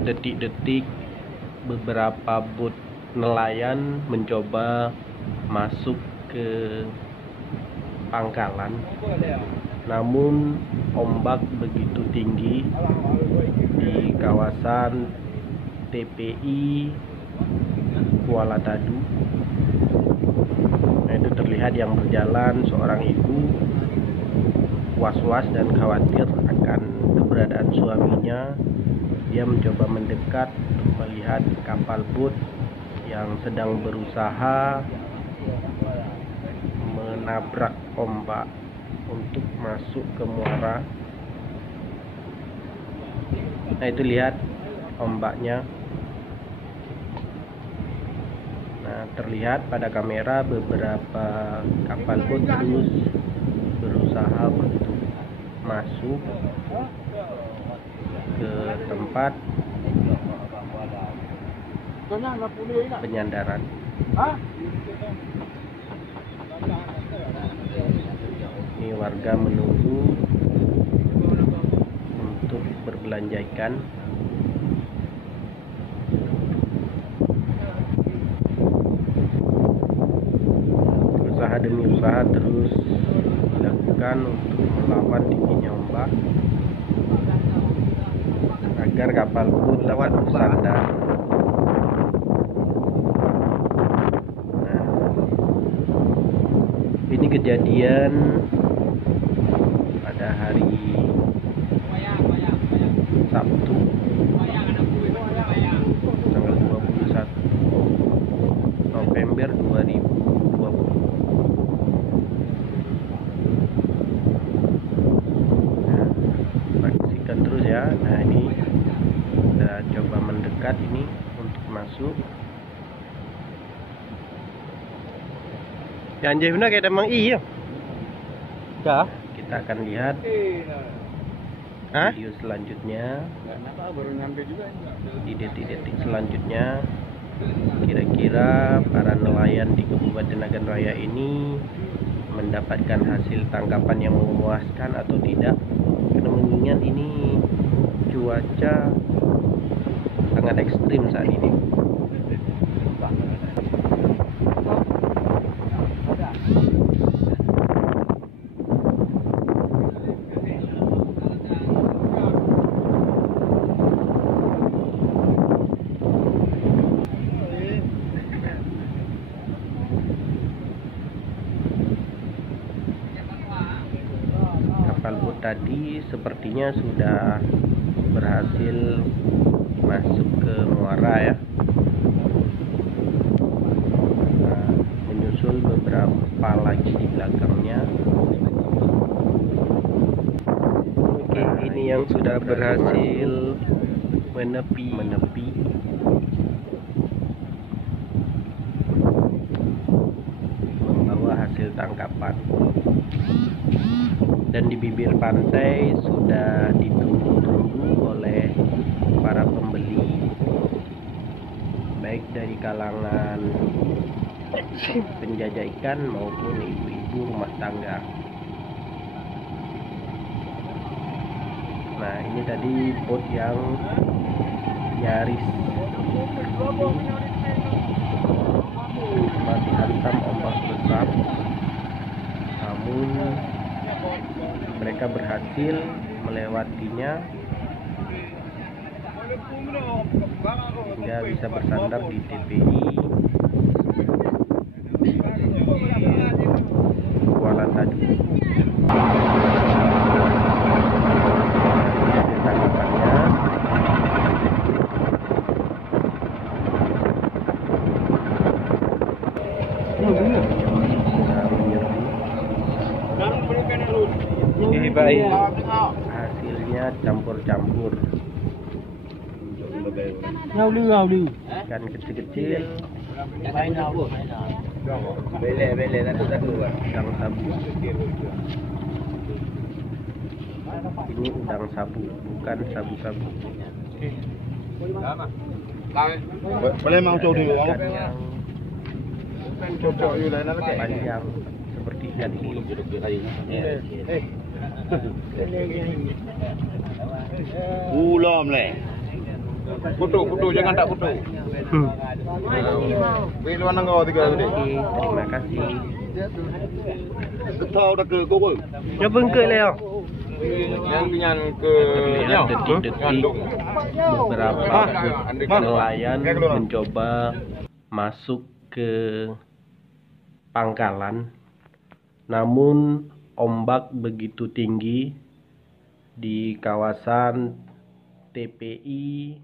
lihat detik-detik beberapa bot nelayan mencoba masuk ke pangkalan, namun ombak begitu tinggi di kawasan TPI Kuala Tadu. Nah, itu terlihat yang berjalan seorang ibu was-was dan khawatir akan keberadaan suaminya. Dia mencoba mendekat untuk melihat kapal bot yang sedang berusaha menabrak ombak untuk masuk ke muara. Nah, itu lihat ombaknya. Nah, terlihat pada kamera beberapa kapal bot terus berusaha untuk masuk ke tempat penyandaran. Ini warga menunggu untuk berbelanja ikan. Usaha demi usaha terus dilakukan untuk melawan tingginya ombak agar kapal pun dapat bersandar. Nah, ini kejadian pada hari Sabtu tanggal 21 November 2020. Nah, saksikan terus ya. Nah, ini kita coba mendekat ini untuk masuk. Janji benar kayak emang iya. Ya, kita akan lihat video selanjutnya. Di detik-detik selanjutnya, kira-kira para nelayan di Kabupaten Nagan Raya ini mendapatkan hasil tangkapan yang memuaskan atau tidak. Karena mengingat ini cuaca sangat ekstrim saat ini. Kapal bot tadi sepertinya sudah berhasil masuk ke muara ya. Nah, menyusul beberapa lagi di belakangnya. Oke, ini yang sudah berhasil menepi membawa hasil tangkapan. Dan di bibir pantai sudah ditunggu-tunggu oleh para pembeli, baik dari kalangan penjajah ikan maupun ibu-ibu rumah tangga. Nah, ini tadi bot yang nyaris dihantam ombak besar, namun mereka berhasil melewatinya hingga bisa bersandar di TPI Kuala Tadu. Ini baik, hasilnya campur-campur. Ikan kecil-kecil, udang sabu. Ini udang sabu, bukan sabu-sabu. Boleh mau coba dulu. Panjang seperti ikan ini. Belum leh. Foto, jangan tak foto. Beli mana kau 3 tadi? Oke, terima kasih. Tahu dah ke kau. Ya bengkak Leo. Yang kenyan ke Terlihat detik-detik beberapa nelayan mencoba masuk ke pangkalan, namun ombak begitu tinggi di kawasan TPI